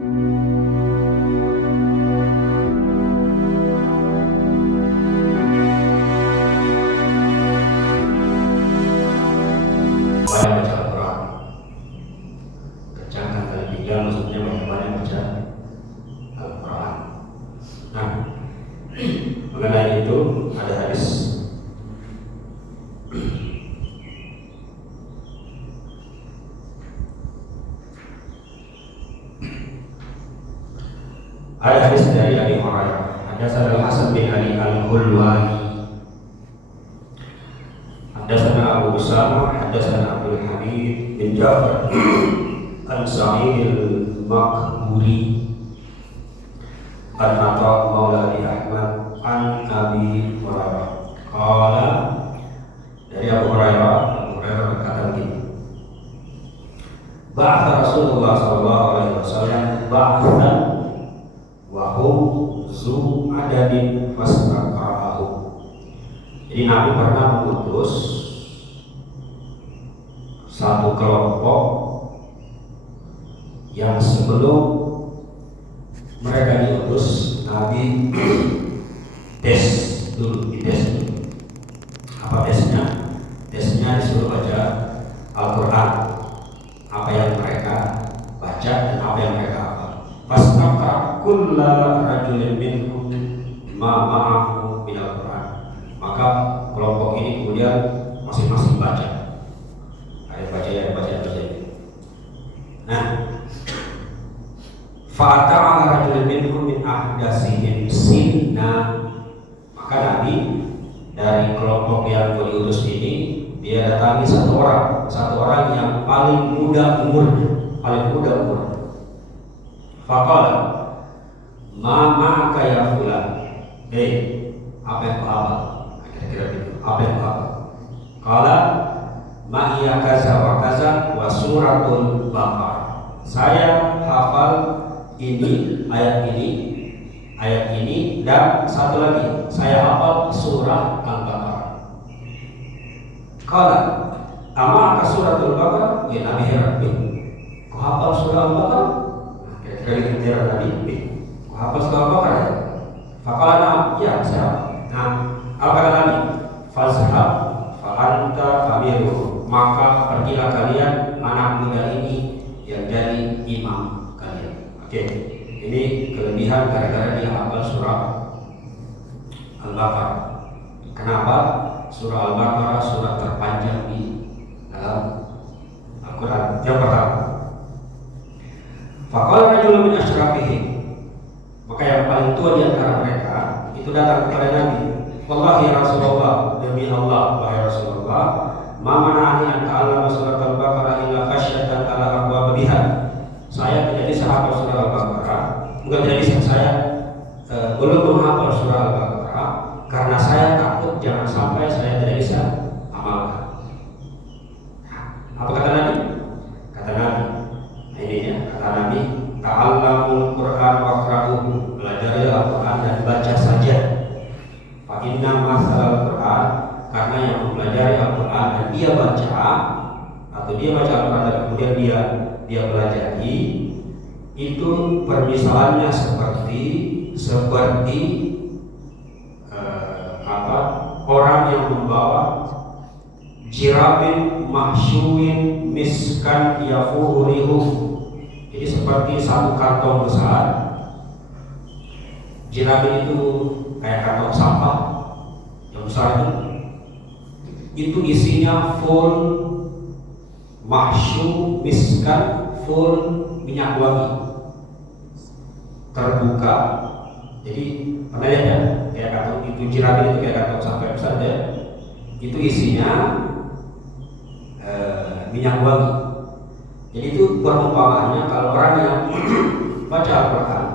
Banyak baca Al-Quran, kencangkan kali tiga, maksudnya banyak-banyak baca Al-Quran. Nah, mengenai itu ada hadis. Ada hadis dari Abi Hurairah. Hadatsana Al-Hasan bin Ali Al-Hulwani. Hadatsana Abu Usama, hadatsana Abdul Hamid bin Ja'far an Sa'id al-Maqburi an Atha Maula Abi Ahmad an Abi Hurairah. Qala, dari Abu Hurairah berkata begini. Ba'atha Rasulullah sallallahu alaihi wasallam ba'athan wa hum zu adadin fasnaqarahu. Jadi Nabi pernah mengutus satu kelompok yang sebelum mereka diutus, Nabi tes dulu, dites dulu. Apa tesnya? Tesnya disuruh baca Al-Quran, apa yang mereka baca dan apa yang mereka hafal. Fasnaqa kulla rajulin minhum ma ma'ahu min Al-Quran. Maka kelompok ini kemudian masing-masing baca. Ada baca. Nah, fa'ata'ala rajulun minhum min ahdasihim sinna. Maka Nabi dari kelompok yang diutus ini, dia datangi satu orang yang paling muda umurnya. Faqala, ma ma'aka ya fulan. Apa yang kau hafal? Kira-kira gitu. Apa yang kau hafal? Qala, ma'iya kaza wa kaza wa suratul Baqarah. Saya hafal ini, ayat ini dan satu lagi, saya hafal surah Al-Baqarah. Qala, ama'aka suratul Baqarah? Ya Nabi heran, kau hafal surah Al-Baqarah? Kira-kira heran Nabi, kau hafal surah Al-Baqarah? Faqala, ya saya hafal. Nah, apa kata Nabi? Fazhab fa'anta amiruh. Maka pergilah kalian, anak muda ini yang jadi imam kalian. Oke, ini kelebihan gara-gara dia hafal surah Al-Baqarah. Kenapa? Surah Al-Baqarah surah terpanjang di dalam Al-Quran. Yang pertama, faqala rajulun min asyrafihim. Maka yang paling tua di antara mereka itu datang kepada Nabi. Wallahi ya Rasulullah, demi Allah wahai Rasulullah, ma mana'ani an ta'allama surat Al-Baqarah illa khasyatan ala abwab biha. Saya tidak bisa hafal surah Al-Baqarah, bukan tidak bisa, saya belum menghafal surah Al-Baqarah karena saya takut jangan sampai saya tidak bisa amalkan. Apa kata Nabi? Kata Nabi, nah ini ya, kata Nabi, ta'allamul Qur'an waqra'uhu, pelajari Al-Quran dan baca saja. Fa inna masalah Al-Quran, karena yang mempelajari Al-Quran dan dia baca, atau dia baca Al-Quran dan kemudian dia pelajari, itu permisalannya seperti orang yang membawa jirabin mahsyuin miskan yafuhurihu. Jadi seperti satu kantong besar. Jirabin itu kayak kantong sampah yang besar itu isinya full mahsyu miskan, full minyak wangi, terbuka. Jadi pernah lihat ya, kayak kantong itu, jirabin itu kayak kantong sampah besar ya. Itu isinya minyak wangi. Jadi itu perumpamaannya kalau orang yang baca Al-Quran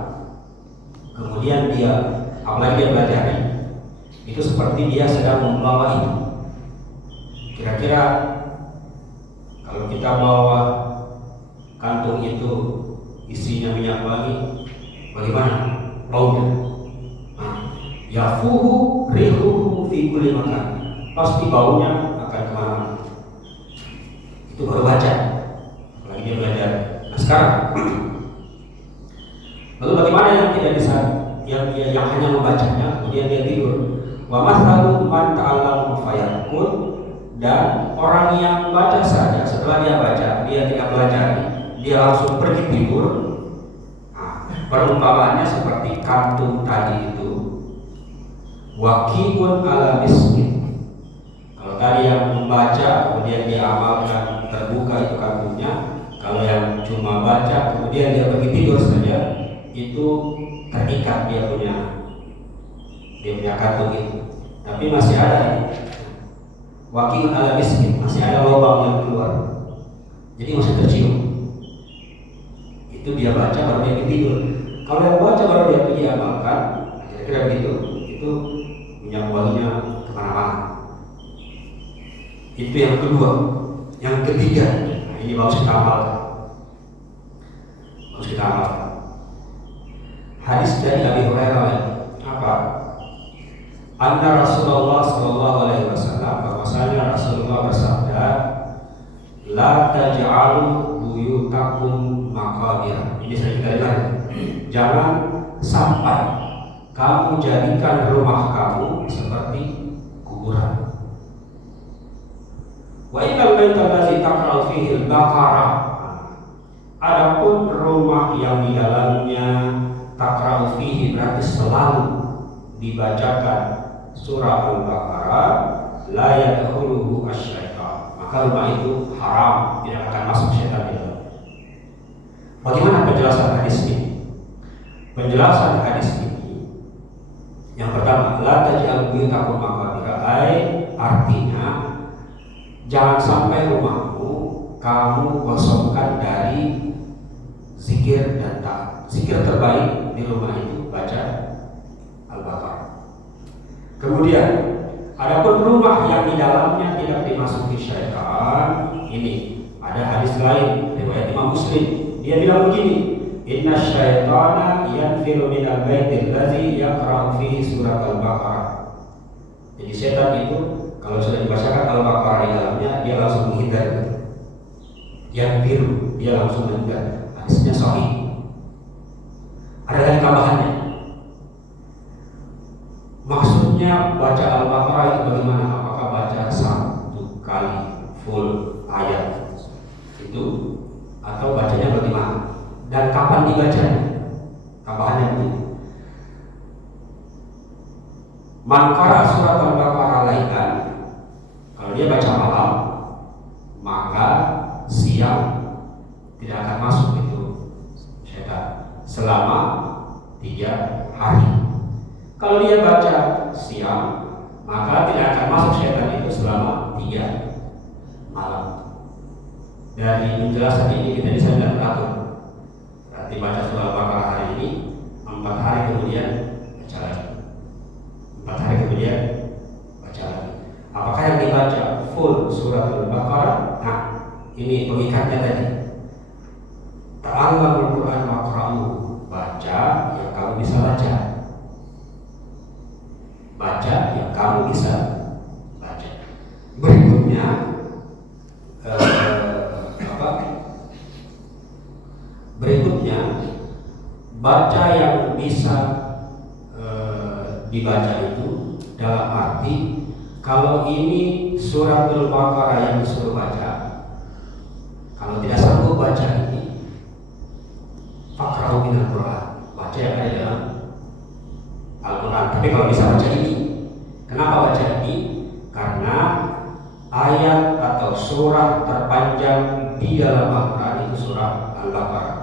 kemudian dia, apalagi dia belajar, itu seperti dia sedang membawa itu. Kira-kira kalau kita bawa kantung itu isinya minyak wangi, bagaimana baunya? Yafuhu rihuhu fi kulli makan, pasti baunya akan kemana-mana. Itu baru baca, apalagi dia belajar. Nah sekarang Lalu bagaimana yang tidak bisa, yang hanya membacanya kemudian dia tidur? Wa mathalu man ta'allama fayaqul, dan orang yang baca saja setelah dia baca dia tidak pelajari, dia langsung pergi tidur. Nah, perumpamaannya seperti kantung tadi itu, waqi'un ala miskin. Kalau tadi yang membaca kemudian dia amalkan, terbuka itu kantungnya. Kalau yang cuma baca kemudian dia pergi tidur saja, itu terikat dia punya kantung itu. Tapi masih ada waqi'un ala miskin, masih ada lubang yang keluar, jadi masih tercium. Itu dia baca baru dia tidur. Kalau yang baca baru dia pergi amalkan, kira-kira begitu. Itu minyak wanginya kemana-mana. Itu yang kedua. Yang ketiga, nah ini harus kita amalkan. Harus kita amalkan. Hadis dari Abi Hurairah apa? Anna Rasulullah sallallahu alaihi wasallam, bahwasanya Rasulullah bersabda, la taj'alu buyutakum maqabir. Ini sering kita dengar. Jangan sampai kamu jadikan rumah kamu seperti kuburan. Wa innal baita allazi taqra'u fihi al-baqarah. Adapun rumah yang di dalamnya taqra'u fihi berarti selalu dibacakan surah Al-Baqarah, la yadkhuluhu asy-syaitan, maka rumah itu haram, tidak akan masuk syaitan di dalam. Bagaimana penjelasan hadis ini? Penjelasan hadis ini yang pertama, la taj'alu buyutakum maqabira, artinya jangan sampai rumahmu kamu kosongkan dari zikir dan taat. Zikir terbaik di rumah itu baca Al-Baqarah. Kemudian, adapun rumah yang di dalamnya tidak dimasuki syaitan, ini ada hadis lain riwayat Imam Muslim. Dia bilang begini, inna syaitana yanfiru minal baitil ladzi yaqra'u fihi surat Al-Baqarah. Jadi setan itu kalau sudah dibacakan Al-Baqarah di dalamnya, dia langsung menghindar. Yanfiru, dia langsung menghindar. Hadisnya sahih. Ada lagi tambahannya. Maksudnya baca Al-Baqarah itu bagaimana? Apakah baca satu kali full ayat itu, atau bacanya bagaimana? Dan kapan dibacanya? Tambahannya begini. Man qara'a surat Al-Baqarah lailan, kalau dia baca malam, maka siang tidak akan masuk itu syaitan selama 3 hari. Kalau dia baca siang, maka tidak akan masuk syaitan itu selama 3 malam. Dari penjelasan ini kita bisa lihat teratur. Berarti baca surah Al-Baqarah hari ini, 4 hari kemudian baca lagi. 4 hari kemudian baca lagi. Apakah yang dibaca full surah Al-Baqarah? Nah, ini pengikatnya tadi. Ta'allamul Qur'an waqra'u, baca yang kamu bisa baca. Baca yang kamu bisa baca. Berikutnya Berikutnya baca yang bisa dibaca itu dalam arti kalau ini suratul Baqarah yang disuruh baca, kalau tidak sanggup baca ini, faqra'u minal Qur'an, baca yang ada dalam Al-Quran. Tapi kalau bisa baca ini, kenapa baca ini? Karena ayat atau surah terpanjang di dalam Al-Quran itu surah Al-Baqarah.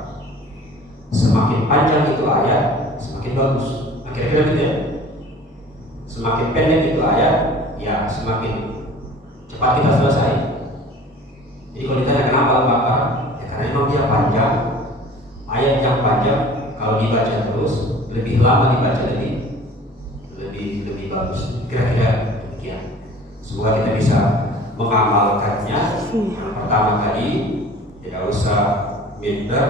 Semakin panjang itu ayat, semakin bagus. Kira-kira gitu ya. Semakin pendek itu ayat, ya semakin cepat kita selesai. Jadi kalau ditanya kenapa Al-Baqarah, ya karena memang dia panjang. Ayat yang panjang kalau dibaca terus lebih lama dibaca lebih bagus. Kira-kira demikian. Semoga kita bisa mengamalkannya. Yang pertama tadi, tidak usah minder,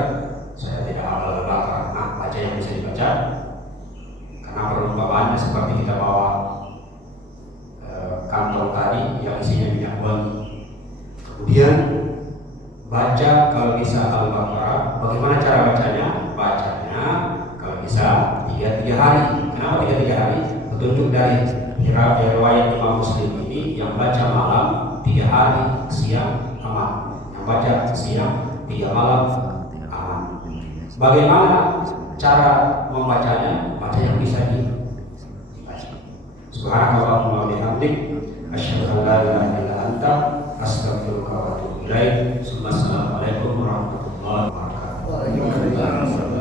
saya tidak hafal Al-Baqarah. Nah, baca yang bisa dibaca. Karena perumpamaannya seperti kita bawa kantong tadi yang isinya minyak wangi. Kemudian baca kalau bisa Al-Baqarah. Bagaimana cara bacanya? Bacanya petunjuk dari riwayat Imam Muslim ini, yang baca malam 3 hari, siang aman. Yang baca siang 3 malam aman. Bagaimana cara membacanya? Baca yang bisa dibaca. Subhanallahumma wa bihamdik, asyhadu an la ilaha illa anta, astaghfiruka wa atubu ilaik. Assalamualaikum warahmatullahi wabarakatuh.